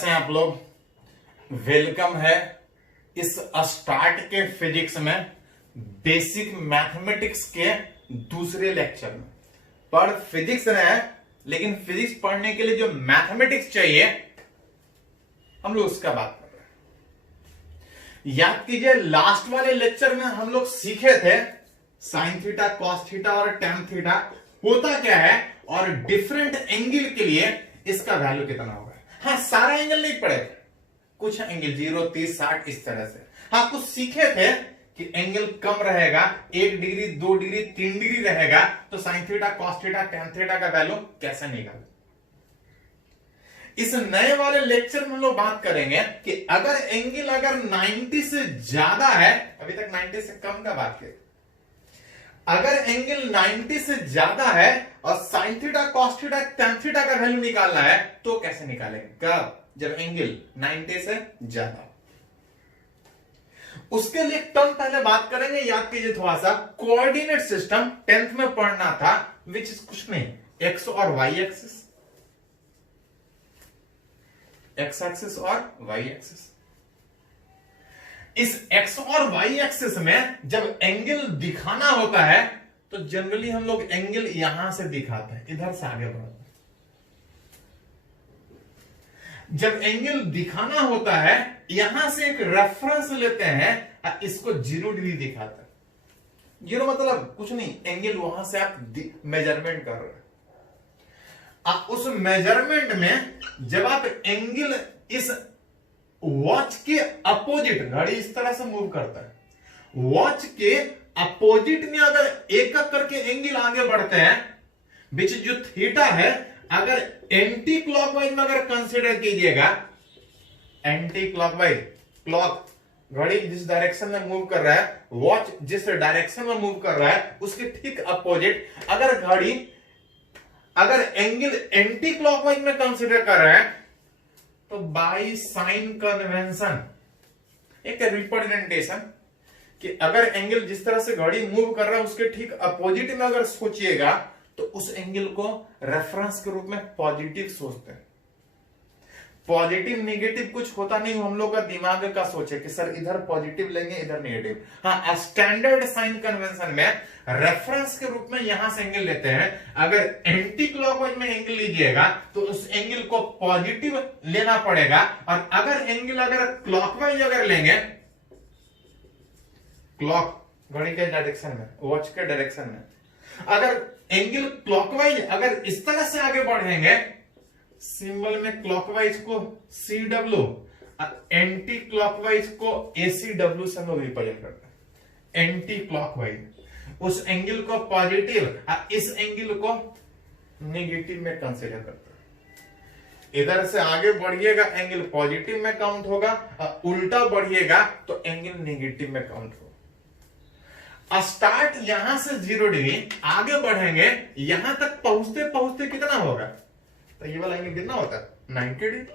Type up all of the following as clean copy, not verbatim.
कैसे हैं आप लोग। वेलकम है इस स्टार्ट के फिजिक्स में बेसिक मैथमेटिक्स के दूसरे लेक्चर में। पर फिजिक्स है, लेकिन फिजिक्स पढ़ने के लिए जो मैथमेटिक्स चाहिए हम लोग उसका बात कर रहे हैं। याद कीजिए लास्ट वाले लेक्चर में हम लोग सीखे थे साइन थीटा, कॉस थीटा और टेन थीटा होता क्या है और डिफरेंट एंगल के लिए इसका वैल्यू कितना होगा। हाँ, सारा एंगल नहीं पड़े, कुछ एंगल 0, 30, 60 इस तरह से। हाँ, कुछ सीखे थे कि एंगल कम रहेगा, 1 डिग्री, 2 डिग्री, 3 डिग्री रहेगा तो sine theta, cos theta, tan theta का वैल्यू कैसे निकालें। इस नए वाले लेक्चर में हम लोग बात करेंगे कि अगर एंगल 90 से ज्यादा है, अभी तक 90 से कम का बात किया, अगर एंगल 90 से ज्यादा है और sine theta, cos theta, tan theta का वैल्यू निकालना है तो कैसे निकालेंगे। कब? जब एंगल 90 से ज्यादा। उसके लिए टर्म पहले बात करेंगे। याद कीजिए थोड़ा सा, कोऑर्डिनेट सिस्टम 10th में पढ़ना था, विच इज कुछ नहीं, एक्स और वाई एक्सिस, एक्स एक्सिस और वाई एक्सिस। इस एक्स और वाई एक्सिस में जब एंगल दिखाना होता है तो जनरली हम लोग एंगल यहां से दिखाते हैं, इधर से आगे बढ़ते हैं। जब एंगल दिखाना होता है यहां से एक रेफरेंस लेते हैं, इसको 0 डिग्री दिखाते हैं। 0 मतलब कुछ नहीं, एंगल वहां से आप मेजरमेंट कर रहे हैं। उस मेजरमेंट में जब आप एंगल इस वॉच के अपोजिट, घड़ी इस तरह से मूव करता है, वॉच के अपोजिट में अगर एक एक करके एंगल आगे बढ़ते हैं, बीच जो थीटा है अगर एंटी क्लॉकवाइज में अगर कंसीडर कीजिएगा, एंटी क्लॉकवाइज, क्लॉक घड़ी जिस डायरेक्शन में मूव कर रहा है, वॉच जिस डायरेक्शन में मूव कर रहा है उसके ठीक अपोजिट अगर घड़ी अगर एंगल एंटी क्लॉकवाइज में कंसीडर कर रहे हैं तो बाय साइन कन्वेंशन एक रिप्रेजेंटेशन कि अगर एंगल जिस तरह से घड़ी मूव कर रहा है उसके ठीक अपोजिट में अगर सोचिएगा तो उस एंगल को रेफरेंस के रूप में पॉजिटिव सोचते हैं। पॉजिटिव नेगेटिव कुछ होता नहीं, हम लोग का दिमाग का सोचे कि सर इधर पॉजिटिव लेंगे इधर नेगेटिव। हाँ, स्टैंडर्ड साइन कन्वेंशन में रेफरेंस के रूप में यहां से एंगल लेते हैं। अगर एंटी क्लॉकवाइज में एंगल लीजिएगा तो उस एंगल को पॉजिटिव लेना पड़ेगा, और अगर एंगल अगर क्लॉकवाइज अगर लेंगे, क्लॉक घड़ी के डायरेक्शन में, वॉच के डायरेक्शन में अगर एंगल क्लॉकवाइज अगर इस तरह से आगे बढ़ेंगे, सिंबल में क्लॉकवाइज को CW, एंटी क्लॉकवाइज को ACW से हम लोग रिप्रेजेंट करते हैं। एंटी क्लॉकवाइज उस एंगल को पॉजिटिव, इस एंगल को नेगेटिव में कंसीडर करते हैं। इधर से आगे बढ़िएगा एंगल पॉजिटिव में काउंट होगा, उल्टा बढ़िएगा तो एंगल नेगेटिव में काउंट होगा। स्टार्ट यहां से 0 डिग्री, आगे बढ़ेंगे यहां तक पहुंचते पहुंचते कितना होगा, तो ये वाला एंगल कितना होता है 90 डिग्री।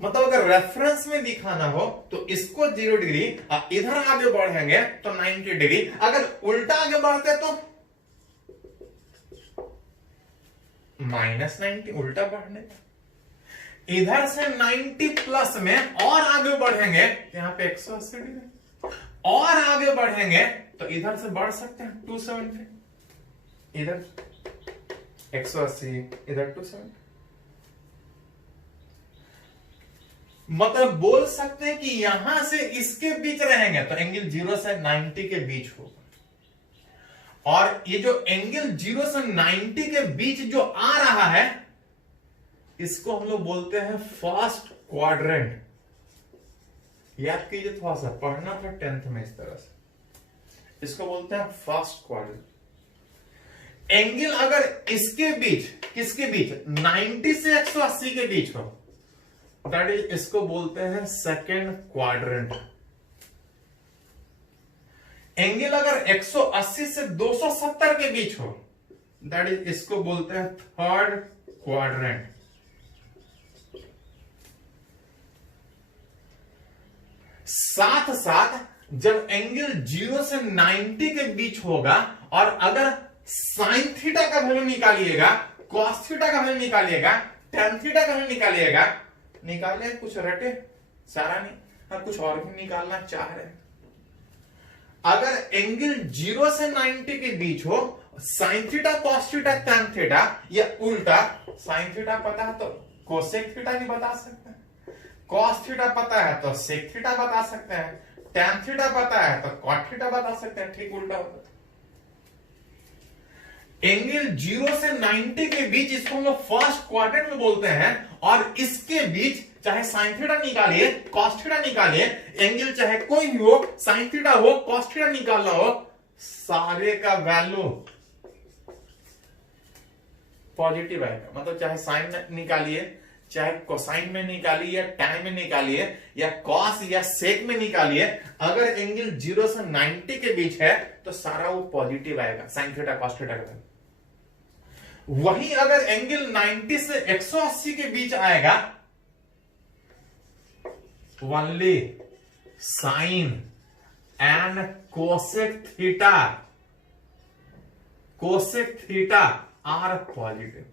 मतलब अगर रेफरेंस में दिखाना हो तो इसको 0 डिग्री, इधर आगे बढ़ेंगे तो 90 डिग्री, अगर उल्टा आगे बढ़ते तो -90, उल्टा बढ़ने का। इधर से 90 प्लस में और आगे बढ़ेंगे तो यहां पे 180 डिग्री, और आगे बढ़ेंगे तो इधर से बढ़ सकते हैं 270, इधर 180, इधर 270। मतलब बोल सकते हैं कि यहां से इसके बीच रहेंगे तो एंगल 0 से 90 के बीच होगा, और ये जो एंगल 0 से 90 के बीच जो आ रहा है इसको हम लोग बोलते हैं फर्स्ट क्वाड्रेंट। याद कीजिए थोड़ा सा, पढ़ना था 10th में इस तरह से, इसको बोलते हैं फर्स्ट क्वाड्रेंट। एंगल अगर इसके बीच, किसके बीच, 90 से 180 के बीच हो, दैट इज, इसको बोलते हैं सेकेंड क्वाड्रेंट। एंगल अगर 180 से 270 के बीच हो, दैट इज, इसको बोलते हैं थर्ड क्वाड्रेंट। साथ साथ जब एंगल 0 से 90 के बीच होगा और अगर साइन थीटा का वैल्यू निकालिएगा, कॉस थीटा का वैल्यू निकालिएगा, टेन थीटा का वैल्यू निकालिएगा, निकाले, कुछ रटे, सारा नहीं, हाँ कुछ और भी निकालना चाह रहे हैं। अगर एंगल 0 से 90 के बीच हो, sine theta cos theta tan theta, या उल्टा साइन थीटा पता है तो कोसेक थीटा भी बता सकते हैं, कॉस थीटा पता है तो सेक थीटा बता सकते हैं, टैन थीटा पता है तो कॉट थीटा बता सकते हैं, ठीक उल्टा होता है। एंगल 0 से 90 के बीच इसको हम लोग फर्स्ट क्वाड्रेंट में बोलते हैं, और इसके बीच चाहे साइन थीटा निकालिए, कॉस थीटा निकालिए, एंगल चाहे कोई भी हो, साइन थीटा हो, कॉस थीटा निकालना हो, सारे का वैल्यू पॉजिटिव आएगा। मतलब चाहे साइन में निकालिए, चाहे कोसाइन में निकालिए, या टैन में निकालिए, या कॉस या सेक में निकालिए, अगर एंगल 0 से 90 के बीच है तो सारा वो पॉजिटिव आएगा, साइन थीटा कॉस थीटा का। वहीं अगर एंगल 90 से 180 के बीच आएगा, only sine and cosec theta are positive.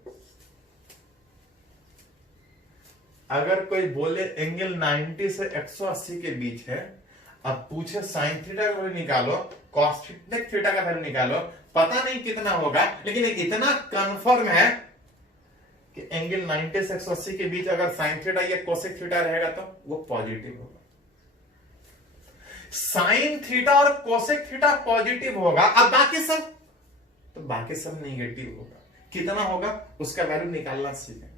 अगर कोई बोले एंगल 90 से 180 के बीच है, अब पूछे साइन थीटा का वैल्यू निकालो, कॉस थीटा का वैल्यू निकालो, पता नहीं कितना होगा, लेकिन इतना कंफर्म है कि एंगल 90 से 180 के बीच अगर साइन थीटा या कोसेक थीटा रहेगा तो वो पॉजिटिव होगा। साइन थीटा और कोसेक थीटा पॉजिटिव होगा, अब बाकी सब नेगेटिव होगा। कितना होगा उसका वैल्यू निकालना सीखें।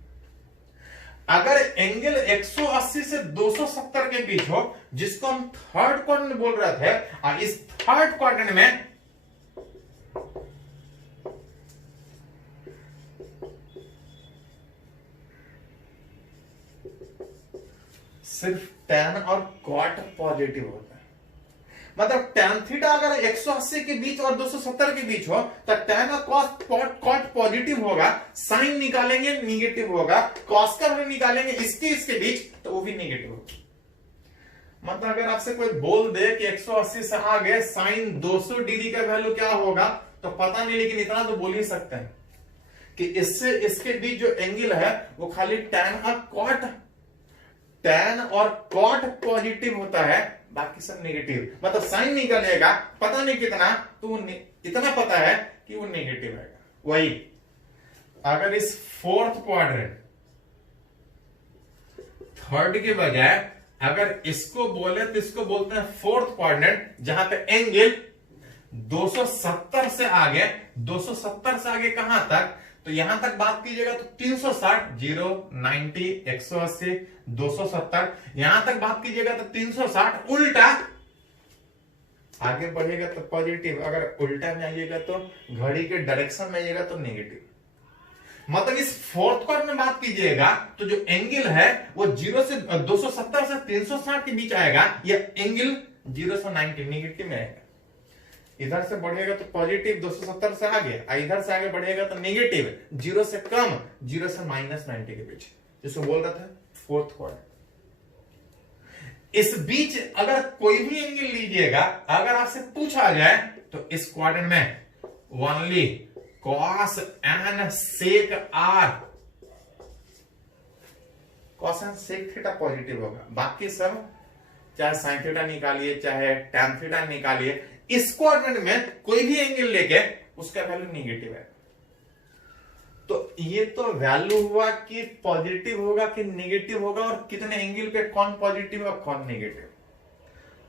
अगर एंगल 180 से 270 के बीच हो, जिसको हम थर्ड क्वाड्रेंट बोल रहे थे, और इस थर्ड क्वाड्रेंट में सिर्फ टैन और कॉट पॉजिटिव होता है। मतलब टैन थीटा अगर 180 के बीच और 270 के बीच हो तो टैन और कॉट पॉजिटिव होगा, साइन निकालेंगे निगेटिव होगा, कॉस का वैल्यू निकालेंगे इसके बीच तो वो भी निगेटिव होगा। मतलब अगर आपसे कोई बोल दे कि 180 से आगे साइन 200 डिग्री का वैल्यू क्या होगा तो पता नहीं, लेकिन इतना तो बोल ही सकते हैं कि इससे इसके बीच जो एंगल है वो खाली टैन और कॉट पॉजिटिव होता है, बाकी सब नेगेटिव। मतलब साइन निकलेगा पता नहीं कितना, तो वो इतना पता है कि वो नेगेटिव आएगा। वही अगर इस फोर्थ क्वाड्रेंट थर्ड के बजाय अगर इसको बोले तो इसको बोलते हैं फोर्थ क्वाड्रेंट, जहां पे एंगल 270 से आगे कहां तक, तो यहां तक बात कीजिएगा तो 360, 0, 90, 180, 270, यहां तक बात कीजिएगा तो 360, उल्टा आगे बढ़ेगा तो पॉजिटिव, अगर उल्टा में आइएगा तो घड़ी के डायरेक्शन में आइएगा तो नेगेटिव। मतलब इस फोर्थ क्वाड्रेंट में बात कीजिएगा तो जो एंगल है वो 270 से 360 के बीच आएगा, या एंगल 0 से 90 नेगेटिव में आएगा। इधर से बढ़ेगा तो पॉजिटिव 270 से आगे, इधर से आगे बढ़ेगा तो नेगेटिव 0 से कम, 0 से -90 के बीच, जिसको बोल रहा था फोर्थ क्वाड्रेंट। इस बीच अगर कोई भी एंगल लीजिएगा, अगर आपसे पूछा जाए तो इस क्वाड्रेंट में only cos and sec are, cos and sec theta positive होगा, बाकी सब चाहे साइन थीटा निकालिए चाहे टैन थीटा निकालिए, इस क्वाड्रेंट में कोई भी एंगल लेके उसका वैल्यू नेगेटिव है। तो ये तो वैल्यू हुआ कि पॉजिटिव होगा कि नेगेटिव होगा, और कितने एंगल पे कौन पॉजिटिव और कौन नेगेटिव।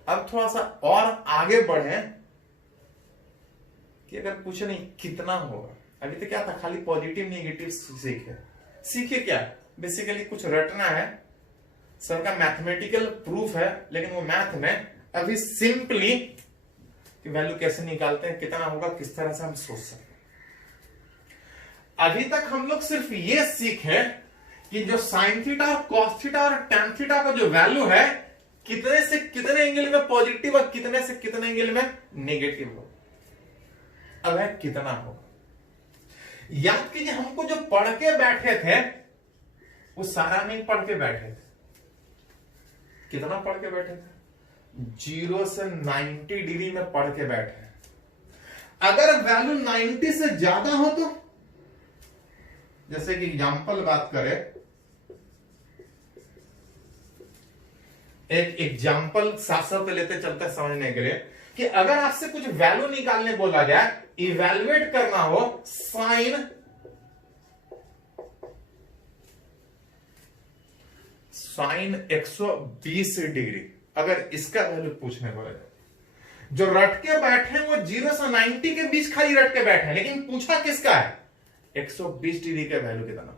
अब थोड़ा सा और आगे बढ़े कि अगर पूछे नहीं कितना होगा, अभी तो क्या था खाली पॉजिटिव नेगेटिव सीखे क्या, बेसिकली कुछ रटना है, सबका मैथमेटिकल प्रूफ है, लेकिन वो मैथ में अभी सिंपली कि वैल्यू कैसे निकालते हैं, कितना होगा, किस तरह से हम सोच सकते हैं। अभी तक हम लोग सिर्फ ये सीखे कि जो साइन थीटा और कॉस थीटा और टैन थीटा का जो वैल्यू है, कितने से कितने एंगल में पॉजिटिव और कितने से कितने एंगल में नेगेटिव हो। अब है कितना होगा, याद कीजिए हमको जो पढ़ के बैठे थे वो सारा नहीं पढ़ के बैठे थे। कितना पढ़ के बैठे थे? 0 से 90 डिग्री में पढ़ के बैठे। अगर वैल्यू 90 से ज्यादा हो तो, जैसे कि एग्जांपल बात करें एक एग्जाम्पल साथ साथ लेते चलते समझने के लिए कि अगर आपसे कुछ वैल्यू निकालने बोला जाए, इवैल्यूएट करना हो साइन 120 डिग्री, अगर इसका वैल्यू पूछने बोला जाए, जो रट के बैठे वो 0 से 90 के बीच खाली रट के बैठे, लेकिन पूछा किसका है 120 डिग्री का वैल्यू कितना।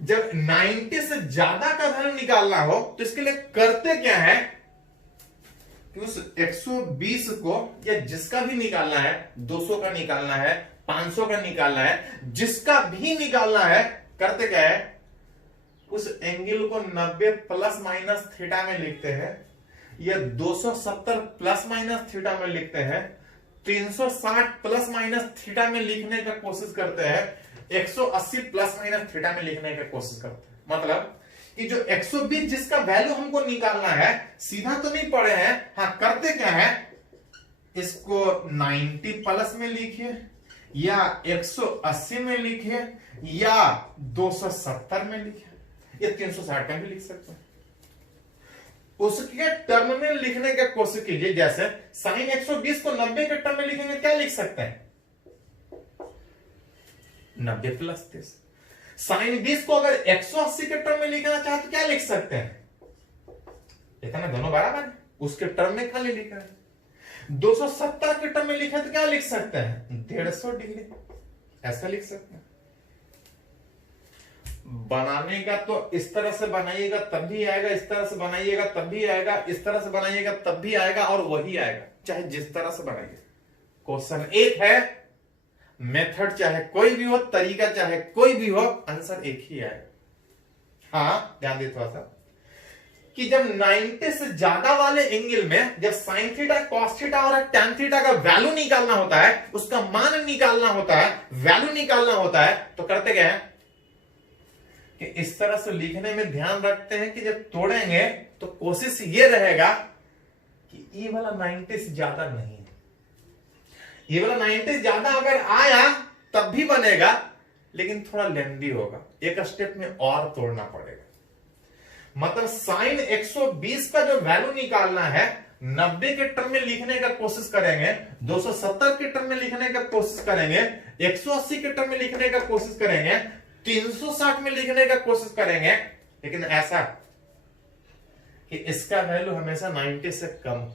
जब 90 से ज्यादा का वैल्यू निकालना हो तो इसके लिए करते क्या है कि उस 120 को, या जिसका भी निकालना है, 200 का निकालना है, 500 का निकालना है, जिसका भी निकालना है, करते क्या है उस एंगल को 90 प्लस माइनस थीटा में लिखते हैं, या 270 प्लस माइनस थीटा में लिखते हैं, 360 प्लस माइनस थीटा में लिखने का कोशिश करते हैं, 180 प्लस माइनस थीटा में लिखने की कोशिश करते हैं। मतलब कि जो 120 जिसका वैल्यू हमको निकालना है, सीधा तो नहीं पढ़े हैं, हाँ करते क्या है इसको 90 प्लस में लिखिए, या 180 में लिखिए, या 270 में लिखिए, या 360 में भी लिख सकते हैं। उसके टर्म में लिखने की कोशिश कीजिए। जैसे साइन 120 को 90 के टर्म में लिखेंगे, क्या लिख सकते हैं 90 प्लस 30। साइन 20 को अगर 180 के टर्म में लिखना चाहे तो क्या लिख सकते हैं, इतना दोनों बराबर है, उसके टर्म में खाली लिखा है। 270 के टर्म में लिखा है तो क्या लिख सकते हैं 150 डिग्री, ऐसा लिख सकते हैं। बनाने का तो इस तरह से बनाइएगा तब भी आएगा, इस तरह से बनाइएगा तब भी आएगा, इस तरह से बनाइएगा तब भी आएगा, और वही आएगा चाहे जिस तरह से बनाइए। क्वेश्चन एक है, मेथड चाहे कोई भी हो, तरीका चाहे कोई भी हो, आंसर एक ही आएगा। हाँ ध्यान दे थोड़ा सा कि जब 90 से ज्यादा वाले एंगल में जब साइन थीटा, कॉस थीटा और टैन थीटा का वैल्यू निकालना होता है, उसका मान निकालना होता है, वैल्यू निकालना होता है, तो करते क्या है कि इस तरह से लिखने में ध्यान रखते हैं कि जब तोड़ेंगे तो कोशिश ये रहेगा कि ये वाला 90 से ज्यादा नहीं है, ये वाला 90 ज्यादा अगर आया तब भी बनेगा, लेकिन थोड़ा लेंदी होगा, एक स्टेप में और तोड़ना पड़ेगा। मतलब साइन 120 का जो वैल्यू निकालना है 90 के टर्म में लिखने का कोशिश करेंगे, 270 के टर्म में लिखने का कोशिश करेंगे, 180 के टर्म में लिखने का कोशिश करेंगे, 360 में लिखने का कोशिश करेंगे, लेकिन ऐसा कि इसका वैल्यू हमेशा 90 से कम,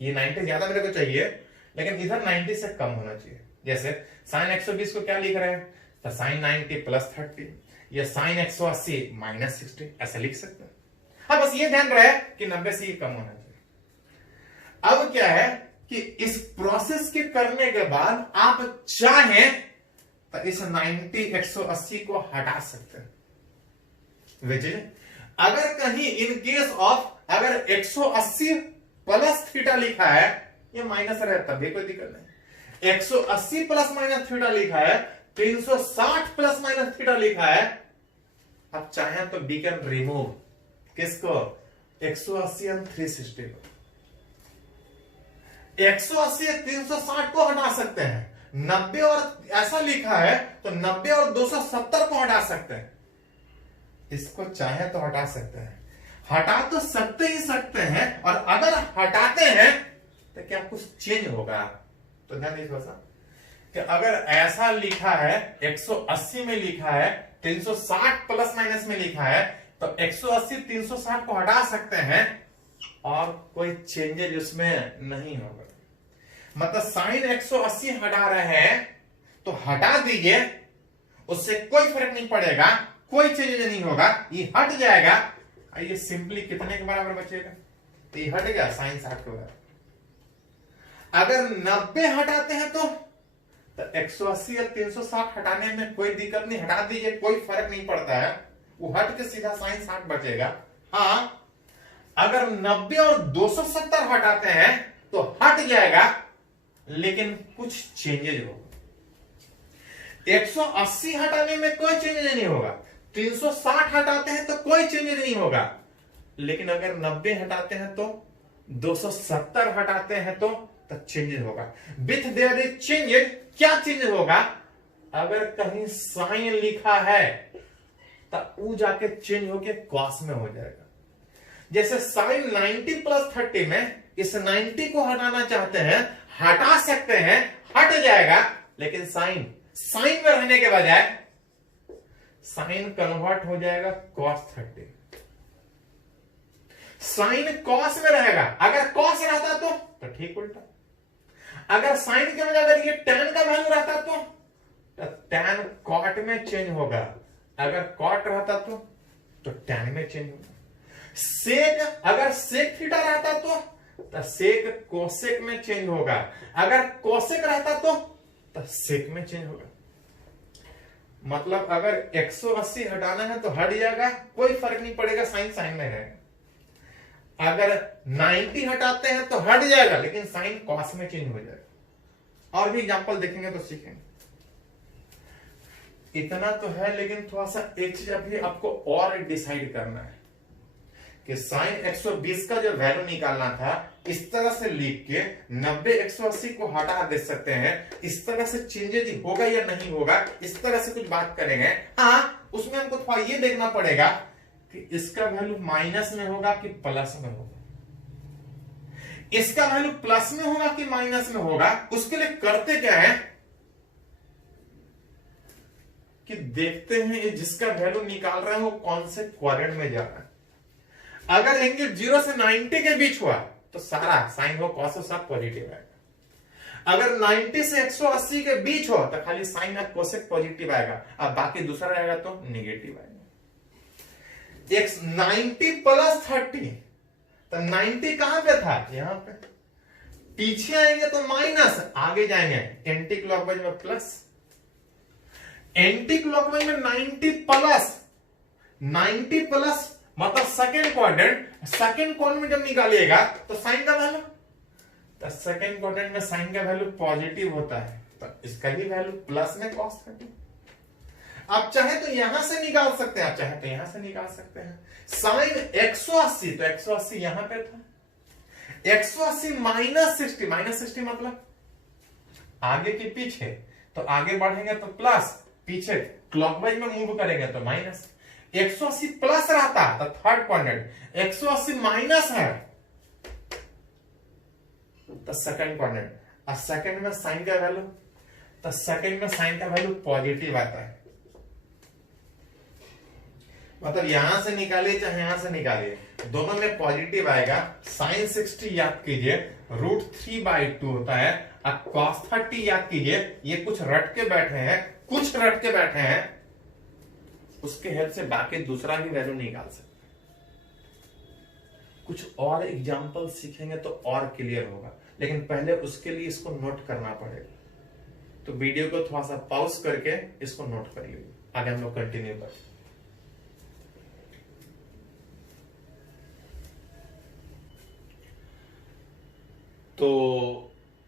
ये 90 ज्यादा मेरे को चाहिए लेकिन इधर 90 से कम होना चाहिए। जैसे साइन 120 को क्या लिख रहे हैं तो साइन 90 प्लस 30, या साइन 180 माइनस 60, ऐसा लिख सकते हैं। हाँ बस ये ध्यान रहे कि 90 से ये कम होना चाहिए। अब क्या है कि इस प्रोसेस के करने के बाद आप चाहें तो इस 90 180 को हटा सकते हैं। विजय अगर कहीं इन केस ऑफ अगर 180 प्लस थीटा लिखा है, ये माइनस रहे तब भी कोई दिक्कत नहीं, 180 प्लस माइनस थीटा लिखा है, 360 प्लस माइनस थीटा लिखा है, अब चाहें तो वी कैन रिमूव किसको 180 और 360 को, 180 360 को हटा सकते हैं, 90 और ऐसा लिखा है तो 90 और 270 को हटा सकते हैं, इसको चाहे तो हटा सकते हैं, हटा तो सकते ही सकते हैं। और अगर हटाते हैं तो क्या कुछ चेंज होगा, तो ध्यान दीजिए थोड़ा सा कि अगर ऐसा लिखा है 180 में लिखा है, 360 प्लस माइनस में लिखा है, तो 180 360 को हटा सकते हैं और कोई चेंजेज उसमें नहीं होगा। मतलब साइन 180 हटा रहे हैं तो हटा दीजिए, उससे कोई फर्क नहीं पड़ेगा, कोई चेंज नहीं होगा, ये हट जाएगा। ये सिंपली कितने के बराबर बचेगा, तो ये हट गया साइन 60 के बराबर। अगर 90 हटाते हैं तो 180 और 360 हटाने में कोई दिक्कत नहीं, हटा दीजिए, कोई फर्क नहीं पड़ता है, वो हट के सीधा साइन 60 बचेगा। हाँ अगर 90 और 270 हटाते हैं तो हट जाएगा, लेकिन कुछ चेंजेज होगा। 180 हटाने में कोई चेंजेज नहीं होगा, 360 हटाते हैं तो कोई चेंजेज नहीं होगा, लेकिन अगर 90 हटाते हैं तो 270 हटाते हैं तो चेंजेज होगा। विथ देयर इज चेंजेज, क्या चेंज होगा, अगर कहीं साइन लिखा है तो वो जाके चेंज होके कॉस में हो जाएगा। जैसे साइन 90 प्लस 30 में इस 90 को हटाना चाहते हैं, हटा सकते हैं, हट जाएगा, लेकिन साइन में रहने के बजाय साइन कन्वर्ट हो जाएगा cos 30। साइन कॉस में रहेगा, अगर कॉस रहता तो ठीक उल्टा। अगर साइन के बजाय अगर ये tan का वैल्यू रहता तो tan कॉट में चेंज होगा, अगर कॉट रहता तो tan में चेंज होगा। सेक, अगर सेक थीटा रहता तो सेक कोसेक में चेंज होगा, अगर कोसेक रहता तो सेक में चेंज होगा। मतलब अगर 180 हटाना है तो हट जाएगा, कोई फर्क नहीं पड़ेगा, साइन में रहेगा। अगर 90 हटाते हैं तो हट जाएगा, लेकिन साइन कॉस में चेंज हो जाएगा। और भी एग्जांपल देखेंगे तो सीखेंगे। इतना तो है, लेकिन थोड़ा सा एक चीज अभी आपको और डिसाइड करना है कि साइन 120 का जो वैल्यू निकालना था, इस तरह से लिख के 90 180 को हटा दे सकते हैं। इस तरह से चेंजेज होगा या नहीं होगा, इस तरह से कुछ बात करेंगे। हाँ, उसमें हमको थोड़ा ये देखना पड़ेगा कि इसका वैल्यू माइनस में होगा कि प्लस में होगा, इसका वैल्यू प्लस में होगा कि माइनस में होगा। उसके लिए करते क्या है कि देखते हैं ये जिसका वैल्यू निकाल रहे हैं वो कौन से क्वाड्रेंट में जा रहा है। अगर एंगल 0 से 90 के बीच हुआ तो सारा साइन हो कॉस हो सब पॉजिटिव आएगा। अगर 90 से 180 के बीच हो तो खाली साइन और कोसेक पॉजिटिव आएगा, अब बाकी दूसरा रहेगा तो नेगेटिव आएगा। 90 प्लस 30, तो 90 कहां पे था, यहां पे। पीछे आएंगे तो माइनस, आगे जाएंगे एंटी क्लॉकवाइज में प्लस। एंटी क्लॉकवाइज में 90 प्लस मतलब सेकेंड क्वाड्रेंट। सेकेंड क्वाड्रेंट में जब निकालिएगा तो साइन का वैल्यू, तो सेकेंड क्वाड्रेंट में साइन का वैल्यू पॉजिटिव होता है, तो इसका भी वैल्यू प्लस में cos 30। आप चाहे तो यहां से निकाल सकते हैं, आप चाहे तो यहां से निकाल सकते हैं। साइन 180, तो 180 यहां पे था। 180 माइनस 60 मतलब आगे के पीछे, तो आगे बढ़ेंगे तो प्लस, पीछे क्लॉकवाइज में मूव करेंगे तो माइनस। 180 प्लस रहता तो थर्ड क्वाड्रेंट, 180 माइनस है तो सेकंड क्वाड्रेंट। और सेकंड में साइन का वैल्यू, तो सेकंड में साइन का वैल्यू पॉजिटिव आता है। मतलब यहां से निकालिए चाहे यहां से निकालिए, दोनों में पॉजिटिव आएगा। साइन 60 याद कीजिए √3/2 होता है, और cos 30 याद कीजिए, ये कुछ रट के बैठे हैं, उसके हेल्प से बाकी दूसरा भी वैल्यू निकाल सकते हैं। कुछ और एग्जांपल सीखेंगे तो और क्लियर होगा, लेकिन पहले उसके लिए इसको नोट करना पड़ेगा। तो वीडियो को थोड़ा सा पॉज करके इसको नोट करिए, आगे हम लोग कंटिन्यू करें। तो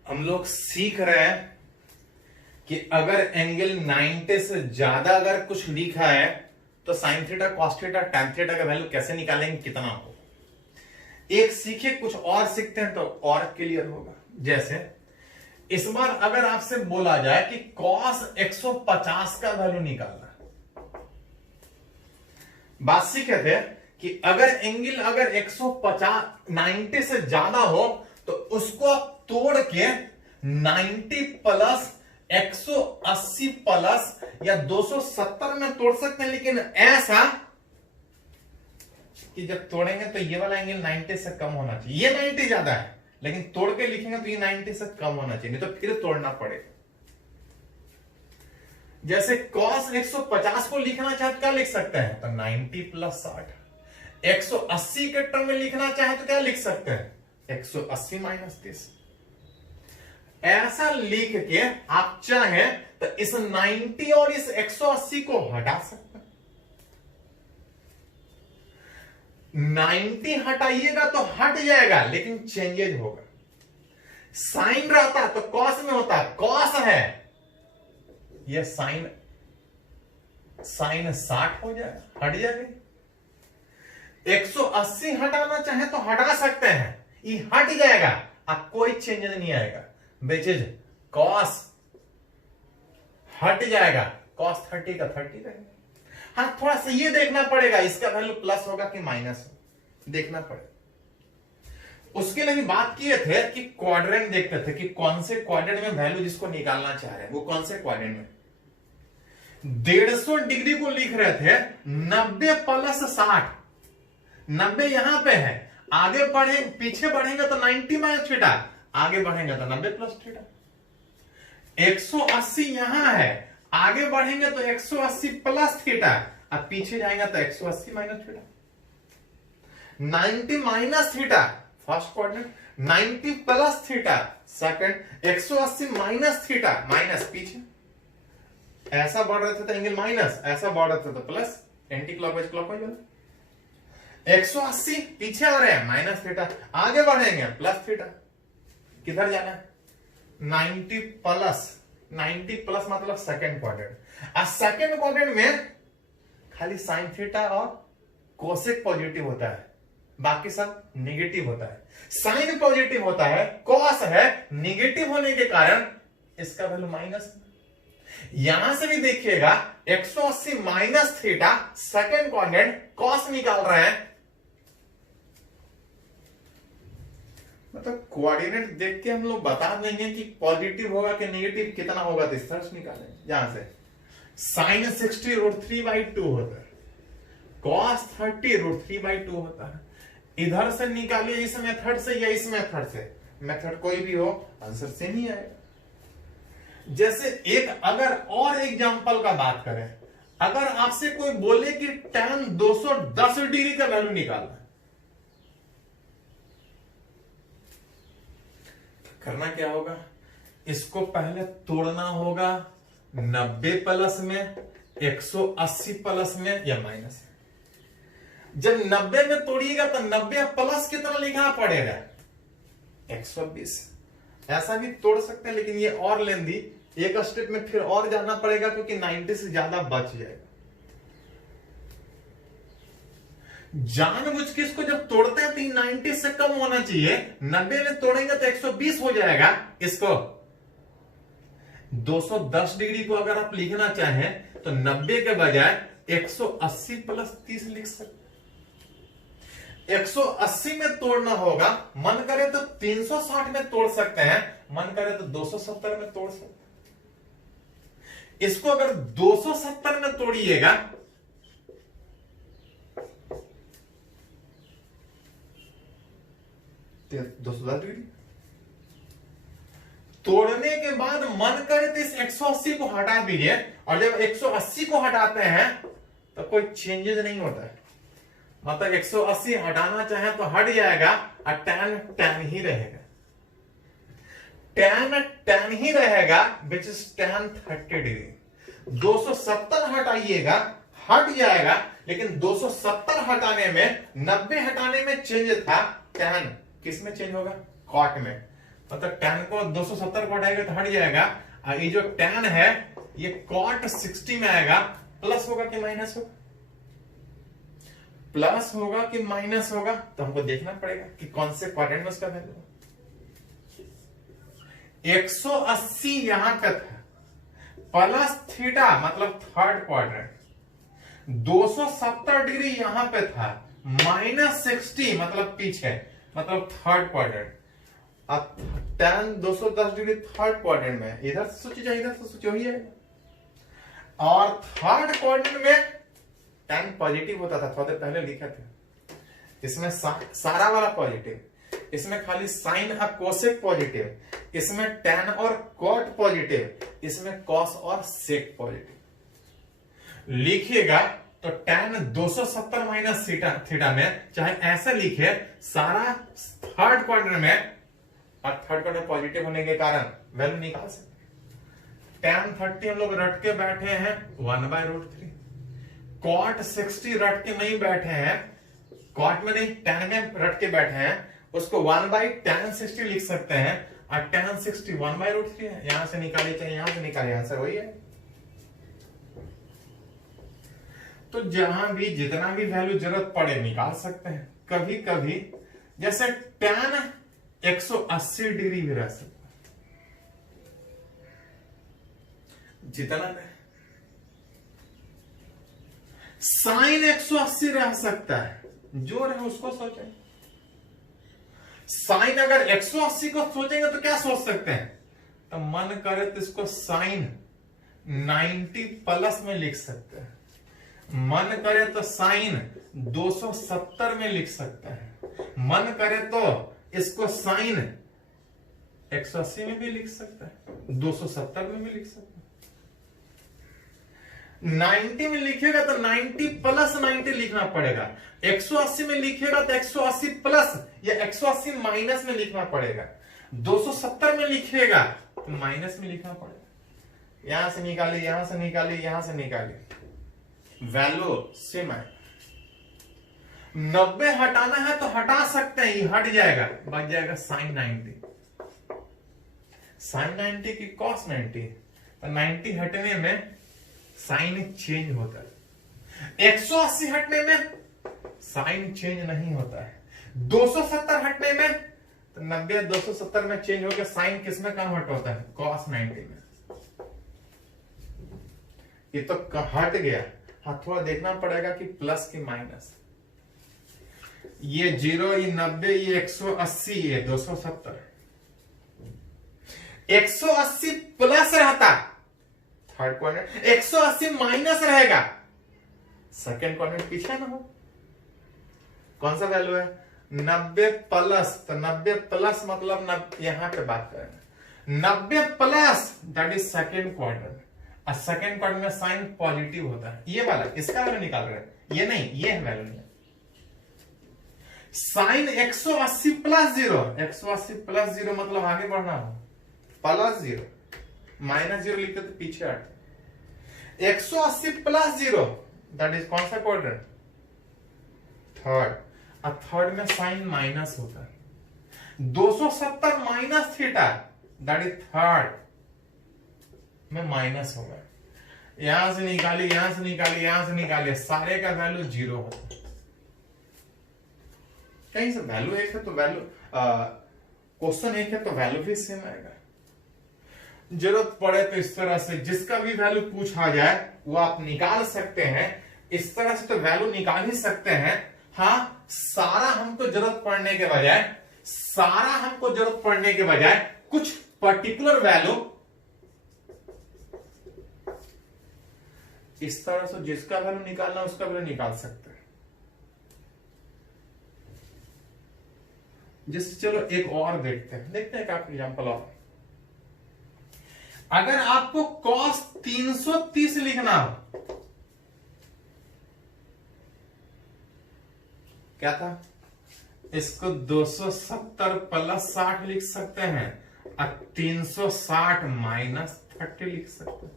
हम लोग सीख रहे हैं कि अगर एंगल 90 से ज्यादा अगर कुछ लिखा है तो sine theta, cos theta, tan theta का वैल्यू कैसे निकालेंगे, कितना हो। एक सीखे, कुछ और सीखते हैं तो और क्लियर होगा। जैसे इस बार अगर आपसे बोला जाए कि कॉस 150 का वैल्यू निकालना, बात सीखे थे कि अगर एंगल अगर 150 90 से ज्यादा हो तो उसको आप तोड़ के 90 प्लस 180 प्लस या 270 में तोड़ सकते हैं, लेकिन ऐसा कि जब तोड़ेंगे तो ये वाला एंगल 90 से कम होना चाहिए। ये 90 ज्यादा है, लेकिन तोड़ के लिखेंगे तो ये 90 से कम होना चाहिए, नहीं तो फिर तोड़ना पड़ेगा। जैसे cos 150 को लिखना चाहे तो क्या लिख सकते हैं, तो 90 प्लस 60। 180 के टर्म में लिखना चाहे तो क्या लिख सकते हैं, 180 माइनस 30। ऐसा लिख के आप चाहें तो इस 90 और इस 180 को हटा सकते हैं। 90 हटाइएगा तो हट जाएगा, लेकिन चेंजेज होगा। साइन रहता तो कॉस में होता, कॉस है ये साइन 60 हो जाएगा, हट जाएगा। 180 हटाना चाहे तो हटा सकते हैं, ये हट जाएगा, अब कोई चेंजेज नहीं आएगा। बेचेज कॉस हट जाएगा, cos 30 का 30 रहेगा। हाँ, थोड़ा सा ये देखना पड़ेगा इसका वैल्यू प्लस होगा कि माइनस हो। देखना पड़े। उसके लिए भी बात किए थे कि क्वाड्रेंट देखते थे कि कौन से क्वाड्रेंट में वैल्यू जिसको निकालना चाह रहे हैं वो कौन से क्वाड्रेंट में। 150 डिग्री को लिख रहे थे 90 प्लस 60। 90 यहां पे है, आगे बढ़े पीछे बढ़ेंगे तो 90 माइनस थीटा, आगे बढ़ेंगे तो 90 प्लस थीटा। 180 यहां है, आगे बढ़ेंगे तो 180 प्लस थीटा, अब पीछे जाएंगे तो 180 minus theta. 90 minus theta first quadrant, 90 plus theta second, 180 minus theta minus पीछे। ऐसा बढ़ रहे थे तो एंगल माइनस, ऐसा बढ़ रहे थे तो प्लस, एंटी क्लॉकवाइज क्लॉकवाइज वाला। 180 पीछे आ रहे हैं माइनस थीटा, आगे बढ़ेंगे प्लस थीटा। किधर जाना है? 90 प्लस, 90 प्लस मतलब सेकंड क्वाड्रेंट। सेकंड क्वाड्रेंट में खाली साइन थीटा और कोसेक पॉजिटिव होता है, बाकी सब नेगेटिव होता है। साइन पॉजिटिव होता है, कॉस है, नेगेटिव होने के कारण इसका वैल्यू माइनस। यहां से भी देखिएगा 180 minus theta second quadrant, cos निकाल रहे हैं, मतलब कोऑर्डिनेट देख के हम लोग बता देंगे कि पॉजिटिव होगा कि नेगेटिव कितना होगा, तो सर्च निकालेंगे। यहां से साइन 60√3/2 होता है, कॉस 30√3/2 होता है। इधर से निकालिए इस मेथड से या इस मेथड से, मेथड कोई भी हो आंसर सेम ही आएगा। जैसे एक अगर और एग्जांपल का बात करें, अगर आपसे कोई बोले कि tan 210 डिग्री का वैल्यू निकालना, करना क्या होगा? इसको पहले तोड़ना होगा 90 प्लस में, 180 प्लस में या माइनस। जब 90 में तोड़िएगा तो 90 प्लस कितना लिखना पड़ेगा? 120। ऐसा भी तोड़ सकते हैं, लेकिन ये और लेंदी, एक स्टेप में फिर और जाना पड़ेगा क्योंकि 90 से ज्यादा बच जाएगा। जानबूझ के इसको जब तोड़ते हैं तो 90 से कम होना चाहिए, 90 में तोड़ेंगे तो 120 हो जाएगा। इसको 210 डिग्री को अगर आप लिखना चाहें तो 90 के बजाय 180 प्लस 30 लिख सकते। 180 में तोड़ना होगा, मन करे तो 360 में तोड़ सकते हैं, मन करे तो 270 में तोड़ सकते हैं। इसको अगर 270 में तोड़िएगा 210 डिग्री, तोड़ने के बाद मन करे तो इस 180 को हटा दीजिए, और जब 180 को हटाते हैं तो कोई चेंजेस नहीं होता है, मतलब 180 हटाना चाहे तो हट जाएगा और tan tan ही रहेगा, tan ही रहेगा, विच इज tan 30 डिग्री। 270 हटाइएगा हट जाएगा, लेकिन 270 हटाने में 90 हटाने में चेंज था, tan किस में चेंज होगा? कॉट में, मतलब tan को 270 को हटाएगा तो हट जाएगा, और ये जो tan है ये कॉट 60 में आएगा। प्लस होगा कि माइनस होगा? प्लस होगा कि माइनस होगा, तो हमको देखना पड़ेगा कि कौन से क्वाड्रेंट में उसका वैल्यू। 180 यहां पे था, प्लस थीटा मतलब थर्ड क्वाड्रेंट, 270 डिग्री यहां पे था, माइनस 60 मतलब पीछे, मतलब थर्ड क्वाड्रेंट। अब tan 210 डिग्री थर्ड क्वाड्रेंट में, इधर से सोचिए इधर से सोचिए, ही है। और थर्ड क्वाड्रेंट में tan पॉजिटिव होता था, थोड़ा देर पहले लिखा था, इसमें सारा वाला पॉजिटिव, इसमें खाली साइन और कोसेक पॉजिटिव, इसमें tan और कॉट पॉजिटिव, इसमें कॉस और सेक पॉजिटिव। लिखिएगा तो tan 270 माइनस थीटा में, चाहे ऐसे लिखे, सारा थर्ड क्वाड्रेंट में, और थर्ड क्वाड्रेंट पॉजिटिव होने के कारण वैल्यू निकाल सकते। tan 30 हम लोग रट के बैठे हैं 1/√3, कॉट 60 रट के नहीं बैठे हैं, कॉट में नहीं tan में रट के बैठे हैं, उसको 1/tan 60 लिख सकते हैं, और tan 60 1/√3 है। यहां से निकालिए चाहे यहां से निकालिए, आंसर वही है। तो जहां भी जितना भी वैल्यू जरूरत पड़े निकाल सकते हैं। कभी कभी जैसे tan 180 डिग्री भी रह सकता है, जितना साइन 180 रह सकता है, जो रहे उसको सोचें। साइन अगर 180 को सोचेंगे तो क्या सोच सकते हैं, तो मन करे तो इसको साइन 90 प्लस में लिख सकते हैं, मन करे तो साइन 270 में लिख सकते हैं, मन करे तो इसको साइन 180 में भी लिख सकते हैं, 270 में भी लिख सकते हैं। 90 में लिखेगा तो 90 प्लस 90 लिखना पड़ेगा, 180 में लिखेगा तो 180 प्लस या 180 माइनस में लिखना पड़ेगा, 270 में लिखेगा तो माइनस में लिखना पड़ेगा। यहां से निकालिए, यहां से निकालिए, यहां से निकालिए, वैल्यू सेम है। 90 हटाना है तो हटा सकते हैं, ये हट जाएगा, बच जाएगा साइन 90, साइन 90 की कॉस 90, तो 90 हटने में साइन चेंज होता है, 180 हटने में साइन चेंज नहीं होता है, 270 हटने में तो 90 270 में चेंज होकर साइन किस में कन्वर्ट होता है, कॉस 90 में। ये तो हट गया, हाँ थोड़ा देखना पड़ेगा कि प्लस की माइनस, ये 0, ये 90, ये 180, ये 270, 180 प्लस रहता थर्ड क्वाड्रेंट, 180 माइनस रहेगा सेकंड क्वाड्रेंट, पीछे ना हो। कौन सा वैल्यू है, 90 प्लस, तो 90 प्लस मतलब यहां पे बात करें, 90 plus that is second quadrant, और सेकंड क्वाड्रेंट में साइन पॉजिटिव होता है, ये वाला, इसका वैल्यू निकाल रहे हैं, ये नहीं, ये है वैल्यू नहीं। साइन 180 प्लस 0, 180 प्लस 0 मतलब आगे बढ़ना हो, प्लस 0, माइनस 0 लिखते तो पीछे हट, 180 प्लस 0 दैट इज कौन सा क्वाड्रेंट, थर्ड, और थर्ड में साइन माइनस होता है, 270 minus theta that is third में माइनस होगा। यहां से निकालिए, यहां से निकालिए, यहां से निकालिए, सारे का वैल्यू 0 होता है। कहीं से वैल्यू एक है तो वैल्यू क्वेश्चन एक है तो वैल्यू भी सेम आएगा। जरूरत पड़े तो इस तरह से जिसका भी वैल्यू पूछा जाए वो आप निकाल सकते हैं, इस तरह से तो वैल्यू निकाल ही सकते हैं। हाँ, सारा हमको जरूरत पड़ने के बजाय कुछ पर्टिकुलर वैल्यू इस तरह से जिसका वैल्यू निकालना उसका वैल्यू निकाल सकते हैं। जिससे चलो एक और देखते हैं एक आप एग्जांपल और। अगर आपको cos 330 लिखना हो, क्या था, इसको 270 प्लस 60 लिख सकते हैं और 360 माइनस 30 लिख सकते हैं।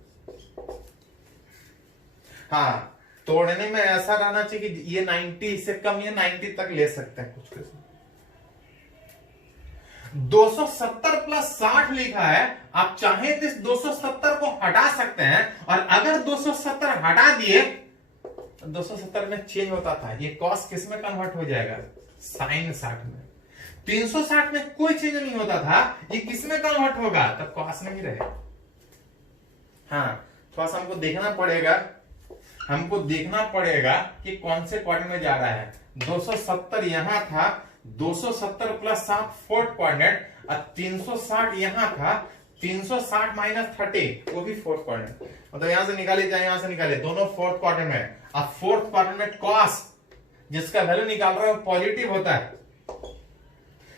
हाँ, तोड़ने में ऐसा रहना चाहिए कि ये 90 से कम, ये 90 तक ले सकते हैं कुछ किस्म। 270 प्लस 60 लिखा है, आप चाहें तो इस 270 को हटा सकते हैं, और अगर 270 हटा दिए तो 270 में चेंज होता था, ये कॉस किस में कन्वर्ट हो जाएगा, साइन 60 में। 360 में कोई चेंज नहीं होता था, ये किस में कन्वर्ट होगा, तब कॉस में ही रहेगा। हाँ, थोड़ा सा हमको देखना पड़ेगा कि कौन से क्वाड्रेंट में जा रहा है। 270 यहां था, 270 प्लस 7 फोर्थ क्वाड्रेंट, और 360 यहां था, 360 माइनस 30 वो भी फोर्थ क्वाड्रेंट। मतलब यहां से निकाले जाए, यहां से निकाले, दोनों फोर्थ क्वाड्रेंट में। अब फोर्थ क्वाड्रेंट में कॉस जिसका वैल्यू निकाल रहे हो पॉजिटिव होता है,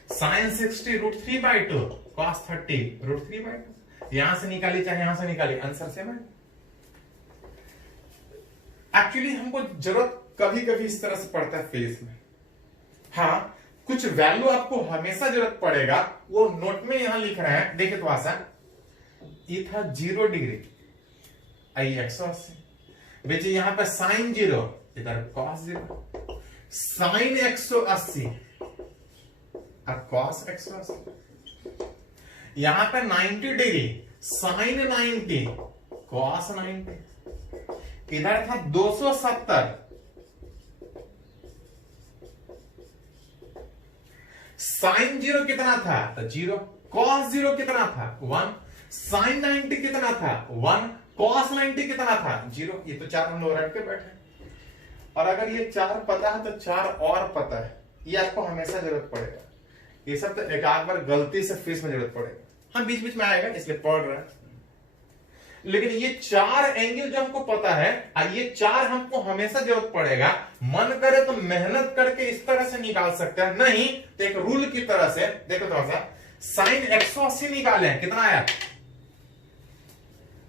साइन 60 √3/2, कॉस 30 √3/2। यहां से निकाली चाहे यहां से निकाली, आंसर सेम है। एक्चुअली हमको जरूरत कभी कभी इस तरह से पड़ता है फिजिक्स में। हाँ, कुछ वैल्यू आपको हमेशा जरूरत पड़ेगा, वो नोट में यहां लिख रहे हैं, देखिए थोड़ा सा। ये था 0 डिग्री, आई 180, बेचे यहां पे साइन 0, इधर कॉस 0, साइन 180 और कॉस 180। यहां पे 90 डिग्री, साइन 90, कॉस 90। इधर था 270, साइन 0 कितना था, तो 0, कॉस 0 कितना था, 1, साइन 90 कितना था, 1, कॉस 90 कितना था, 0। ये तो चार हम लोग रट के बैठे। और अगर ये 4 पता है तो 4 और पता है, ये आपको हमेशा जरूरत पड़ेगा। ये सब तो एक आध बार गलती से फीस में जरूरत पड़ेगा, हाँ बीच बीच में आएगा इसलिए पढ़ रहा है। लेकिन ये 4 एंगल जो हमको पता है और ये 4 हमको हमेशा जरूरत पड़ेगा। मन करे तो मेहनत करके इस तरह से निकाल सकते हैं, नहीं तो एक रूल की तरह से देखो थोड़ा सा, साइन 180 निकाले, कितना आया,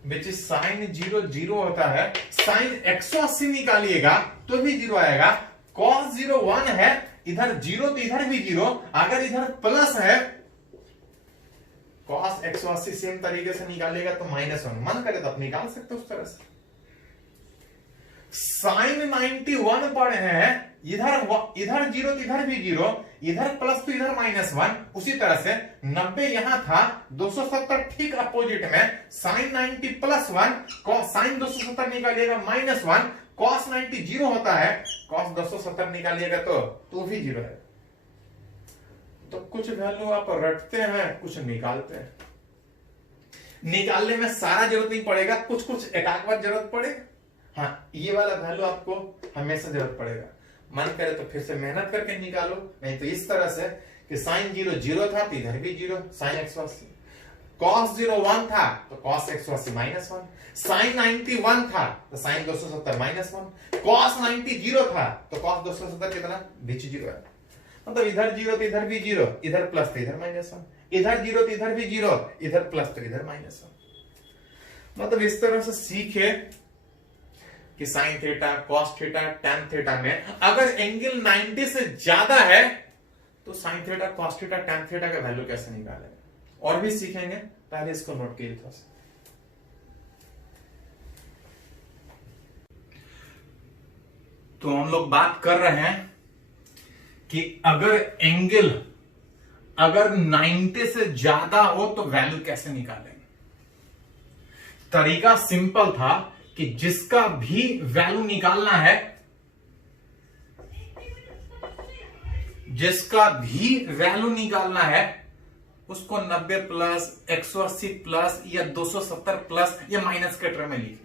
विच इज साइन 0 0 होता है, साइन 180 निकालिएगा तो भी 0 आएगा। कॉस 0 1 है, इधर 0 तो इधर भी 0, अगर इधर प्लस है कॉस 180 सेम तरीके से निकालेगा तो -1, मन करे तो आप निकाल सकते हो उस तरह से। साइन 91 पढ़े हैं, इधर 0 तो इधर भी 0, इधर प्लस तो इधर -1, उसी तरह से 90 यहां था, 270 ठीक अपोजिट में, साइन 90 +1, साइन 270 निकालिएगा -1, कॉस 90 0 होता है, कॉस 270 निकालिएगा तो भी 0 है। तो कुछ वैल्यू आप रटते हैं, कुछ निकालते हैं। निकालने में सारा जरूरत नहीं पड़ेगा, कुछ कुछ एक आध बार जरूरत पड़ेगा। हाँ, ये वाला वैल्यू आपको हमेशा जरूरत पड़ेगा। मन करे तो फिर से मेहनत करके निकालो, नहीं तो इस तरह से कि साइन 0 0 था तो इधर भी 0, साइन 180, कॉस 0 1 था तो कॉस 180 -1, साइन 91 था तो साइन 270 -1, कॉस 90 0 था तो कॉस 270 कितना, बीच 0 है। मतलब इधर 0 तो इधर भी 0, इधर प्लस तो इधर -1, इधर 0 तो इधर भी 0, इधर प्लस तो इधर -1। मतलब इस तरह से सीखे कि sine theta, cos theta, tan theta में अगर एंगल 90 से ज्यादा है तो sine theta, cos theta, tan theta का वैल्यू कैसे निकालेंगे, और भी सीखेंगे, पहले इसको नोट कीजिए थोड़ा सा। तो हम लोग बात कर रहे हैं कि अगर 90 से ज्यादा हो तो वैल्यू कैसे निकालेंगे। तरीका सिंपल था कि जिसका भी वैल्यू निकालना है, उसको 90 प्लस, 180 प्लस या 270 प्लस या माइनस के टर्म में लिखें।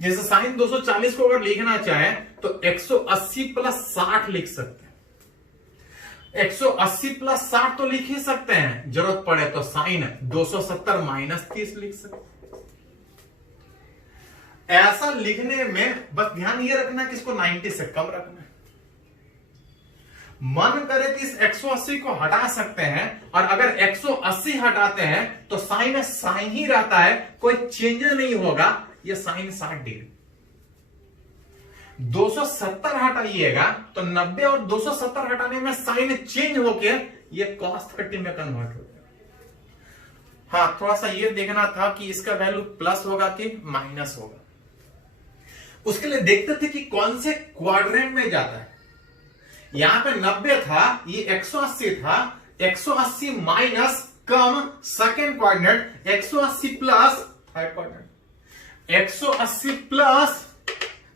जैसे साइन 240 को अगर लिखना चाहे तो 180 प्लस 60 लिख सकते हैं। 180 प्लस 60 तो लिख ही सकते हैं, जरूरत पड़े तो साइन 270 -30 लिख सकते हैं। ऐसा लिखने में बस ध्यान ये रखना कि इसको 90 से कम रखना है। मन करे तो इस 180 को हटा सकते हैं, और अगर 180 हटाते हैं तो साइन साइन ही रहता है, कोई चेंज नहीं होगा, ये साइन 60 डिग्री। 270 हटाइएगा तो 90 और 270 हटाने में साइन चेंज होके ये cos 30 में कन्वर्ट हो जाएगा। हाँ, थोड़ा सा ये देखना था कि इसका वैल्यू प्लस होगा कि माइनस होगा। उसके लिए देखते थे कि कौन से क्वाड्रेंट में जाता है। यहां पे 90 था, ये 180 था, 180 माइनस कम second quadrant, 180 plus third quadrant, 180 plus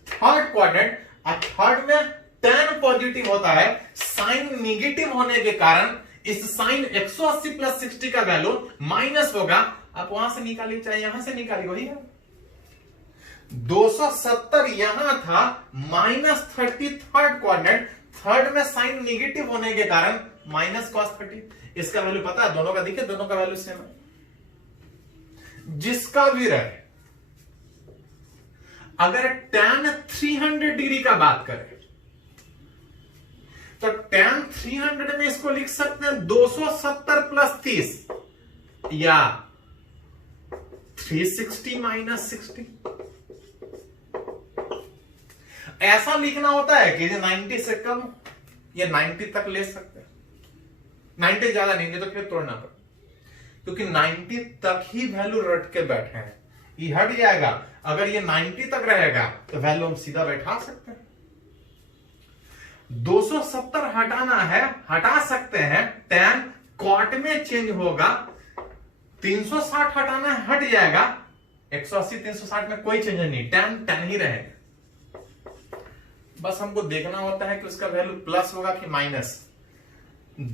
third quadrant. और थर्ड में tan पॉजिटिव होता है, साइन निगेटिव होने के कारण इस साइन 180 प्लस 60 का वैल्यू माइनस होगा। आप वहां से निकालिए चाहे यहां से निकालिए, वही है। 270 यहां था, -30 थर्ड क्वाड्रेंट, थर्ड में साइन निगेटिव होने के कारण माइनस cos 30। इसका वैल्यू पता है, दोनों का देखिए, दोनों का वैल्यू सेम है। जिसका भी रहे, अगर tan 300 डिग्री का बात करें तो tan 300 में इसको लिख सकते हैं 270 प्लस 30 या 360 माइनस 60। ऐसा लिखना होता है कि 90 से कम या 90 तक ले सकते हैं, 90 ज्यादा नहीं तो फिर तोड़ना पड़े, क्योंकि 90 तक ही वैल्यू रट के बैठे हैं। ये हट जाएगा, अगर ये 90 तक रहेगा तो वैल्यू हम सीधा बैठा सकते हैं। 270 हटाना है, हटा सकते हैं, tan cot में चेंज होगा। 360 हटाना है, हट जाएगा। 180 360 में कोई चेंज नहीं, tan ही रहेगा। बस हमको देखना होता है कि उसका वैल्यू प्लस होगा कि माइनस।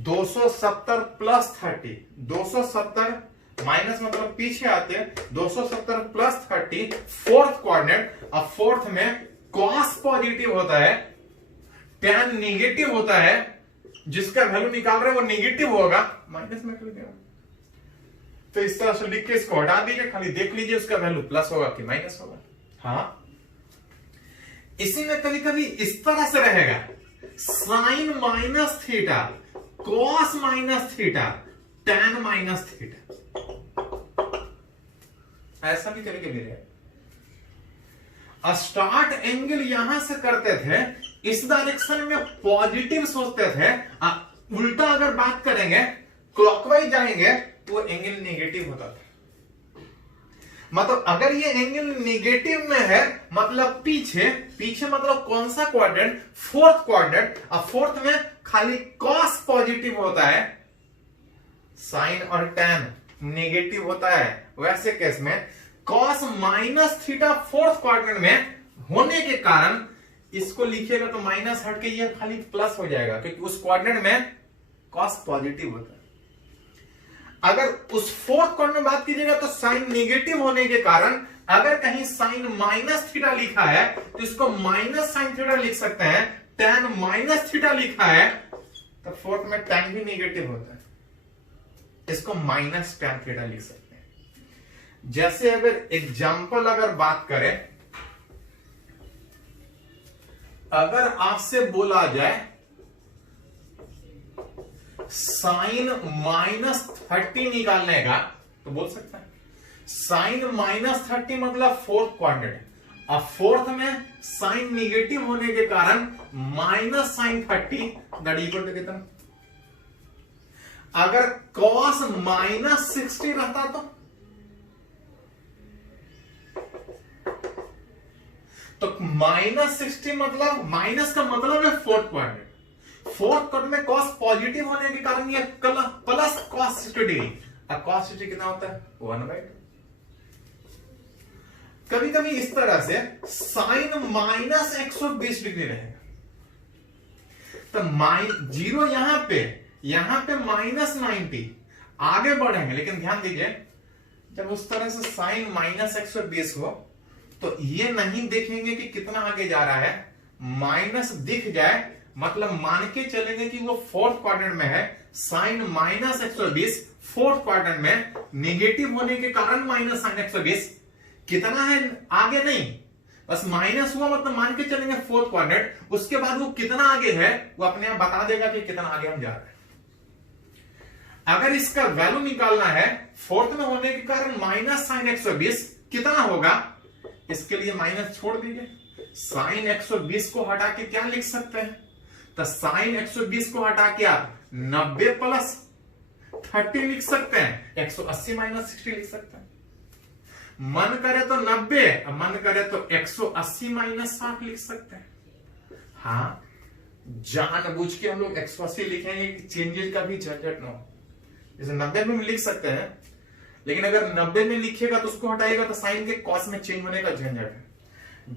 270 प्लस 30, 270 माइनस मतलब पीछे आते, 270 प्लस 30 फोर्थ क्वाड्रेंट, और फोर्थ में कॉस पॉजिटिव होता है, टैन नेगेटिव होता है, जिसका वैल्यू निकाल रहे हैं वो नेगेटिव होगा, माइनस में कर देगा। तो इस तरह से लिख के इसको हटा दीजिए, खाली देख लीजिए उसका वैल्यू प्लस होगा कि माइनस होगा। हाँ, इसी में कभी कभी इस तरह से रहेगा, sine minus theta, cos minus theta, tan minus theta, ऐसा भी कभी कभी रहेगा। स्टार्ट एंगल यहां से करते थे, इस डायरेक्शन में पॉजिटिव सोचते थे, उल्टा अगर बात करेंगे क्लॉकवाइज जाएंगे तो एंगल नेगेटिव होता था। मतलब अगर ये एंगल नेगेटिव में है मतलब पीछे, पीछे मतलब कौन सा क्वाड्रेंट, फोर्थ क्वाड्रेंट, और फोर्थ में खाली कॉस पॉजिटिव होता है, साइन और टैन नेगेटिव होता है। वैसे केस में cos minus theta fourth quadrant में होने के कारण इसको लिखिएगा तो माइनस हट के ये खाली प्लस हो जाएगा, क्योंकि उस क्वाड्रेंट में कॉस पॉजिटिव होता है। अगर उस फोर्थ क्वाड्रेंट में बात कीजिएगा तो साइन नेगेटिव होने के कारण अगर कहीं साइन माइनस थीटा लिखा है तो इसको माइनस साइन थीटा लिख सकते हैं, टैन माइनस थीटा लिखा है तो फोर्थ में टैन भी नेगेटिव होता है, इसको माइनस टैन थीटा लिख सकते हैं। जैसे अगर एग्जाम्पल अगर बात करें, अगर आपसे बोला जाए साइन माइनस 30 निकालने का, तो बोल सकते हैं साइन माइनस 30 मतलब फोर्थ क्वाड्रेंट, अब फोर्थ में साइन निगेटिव होने के कारण minus sine 30 that equal to कितना। अगर कॉस माइनस 60 रहता तो माइनस 60 मतलब माइनस का मतलब है फोर्थ क्वाड्रेंट, फोर्थ क्वाड्रेंट में कॉस पॉजिटिव होने के कारण ये प्लस कॉस 60 डिग्री, अब कॉस 60 कितना होता है 1/2। कभी कभी इस तरह से साइन माइनस 120 डिग्री रहेगा, तो जीरो यहां पे माइनस 90, आगे बढ़ेंगे, लेकिन ध्यान दीजिए जब उस तरह से साइन माइनस 120 हो तो ये नहीं देखेंगे कि कितना आगे जा रहा है, माइनस दिख जाए मतलब मान के चलेंगे कि वो फोर्थ क्वाड्रेंट में है, साइन माइनस 120 फोर्थ क्वाड्रेंट में, नेगेटिव होने के कारण माइनस साइन 120 कितना है आगे नहीं, बस माइनस हुआ मतलब मान के चलेंगे फोर्थ क्वाड्रेंट, उसके बाद वो कितना आगे है वो अपने आप बता देगा कि कितना आगे हम जा रहे हैं। अगर इसका वैल्यू निकालना है फोर्थ में होने के कारण माइनस साइन 120 कितना होगा, इसके लिए माइनस छोड़ दीजिए, साइन 120 को हटा के क्या लिख सकते हैं, तो साइन 120 को हटा के आप 90 प्लस 30 लिख सकते हैं, 180 माइनस 60 लिख सकते हैं, मन करे तो 90, मन करे तो 180 माइनस 60 लिख सकते हैं। हाँ, जानबूझ के हम लोग 180 लिखेंगे कि चेंजेस का भी झंझट ना हो, जैसे 90 में लिख सकते हैं, लेकिन अगर 90 में लिखिएगा तो उसको हटाएगा तो साइन के कॉस में चेंज होने का झंझट है।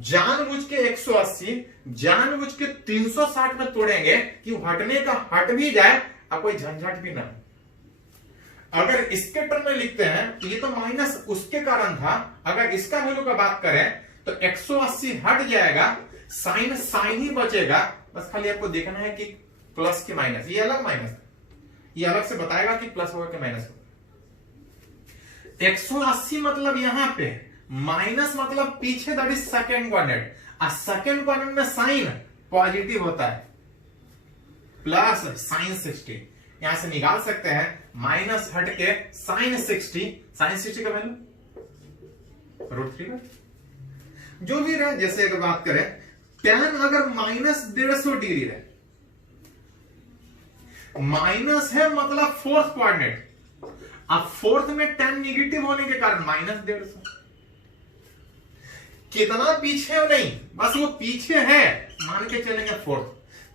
जानबूझ के 180 जानबूझ के 360 में तोड़ेंगे कि हटने का हट भी जाए और कोई झंझट भी ना हो। अगर इसके टर्म में लिखते हैं तो ये तो माइनस उसके कारण था, अगर इसका वैल्यू का बात करें तो 180 हट जाएगा, साइन साइन ही बचेगा, बस खाली आपको देखना है कि प्लस की माइनस, ये अलग माइनस है, ये अलग से बताएगा कि प्लस होगा कि माइनस होगा। 180 मतलब यहां पे, माइनस मतलब पीछे, दैट इज सेकेंड क्वाड्रेंट, और सेकेंड क्वाड्रेंट में साइन पॉजिटिव होता है, प्लस साइन 60 यहां से निकाल सकते हैं, माइनस हट के साइन 60, साइन 60 का वैल्यू √3 जो भी रहे। जैसे अगर बात करें टैन अगर माइनस 150 डिग्री रहे, माइनस है मतलब फोर्थ क्वाड्रेंट, अब फोर्थ में टैन नेगेटिव होने के कारण माइनस 150, कितना पीछे हो नहीं, बस वो पीछे है, मान के चलेंगे फोर्थ,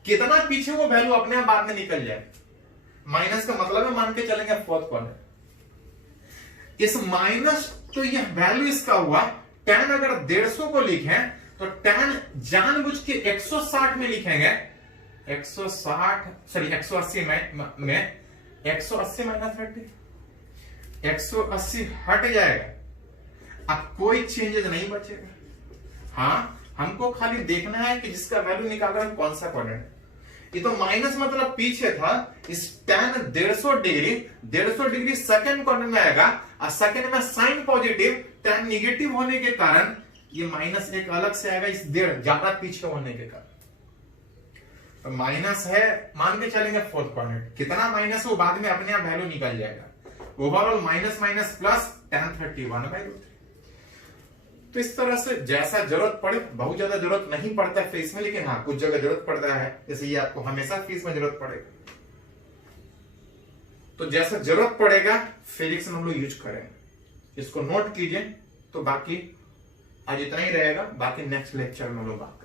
कितना पीछे वो वैल्यू अपने आप बाद में निकल जाए, माइनस का मतलब है मान के चलेंगे फोर्थ क्वाड्रेंट। इस माइनस तो ये वैल्यू इसका हुआ, टैन अगर 150 को लिखें तो टैन जानबूझ के 160 में लिखेंगे, 180 में 180 माइनस 30, 180 हट जाएगा, अब कोई चेंजेस नहीं बचेगा। हाँ, हमको खाली देखना है कि जिसका वैल्यू निकाल रहा है कौन सा क्वाड्रेंट। ये तो माइनस मतलब पीछे था, इस tan 150 डिग्री सेकंड क्वाड्रेंट में आएगा, और सेकंड में साइन पॉजिटिव tan निगेटिव होने के कारण ये माइनस एक अलग से आएगा, इस ज्यादा पीछे होने के कारण। तो माइनस है, मान के चलेंगे फोर्थ क्वाड्रेंट, कितना माइनस है वो बाद में अपने आप वैल्यू निकल जाएगा। Overall minus minus plus tan 31/√3। तो इस तरह से जैसा जरूरत पड़े, बहुत ज्यादा जरूरत नहीं पड़ता है फेस में, लेकिन हाँ कुछ जगह जरूरत पड़ता है, जैसे ये आपको हमेशा फेस में जरूरत पड़ेगा। तो जैसा जरूरत पड़ेगा फिजिक्स में हम लोग यूज करेंगे, इसको नोट कीजिए। तो बाकी आज इतना ही रहेगा, बाकी नेक्स्ट लेक्चर में हम लोग बात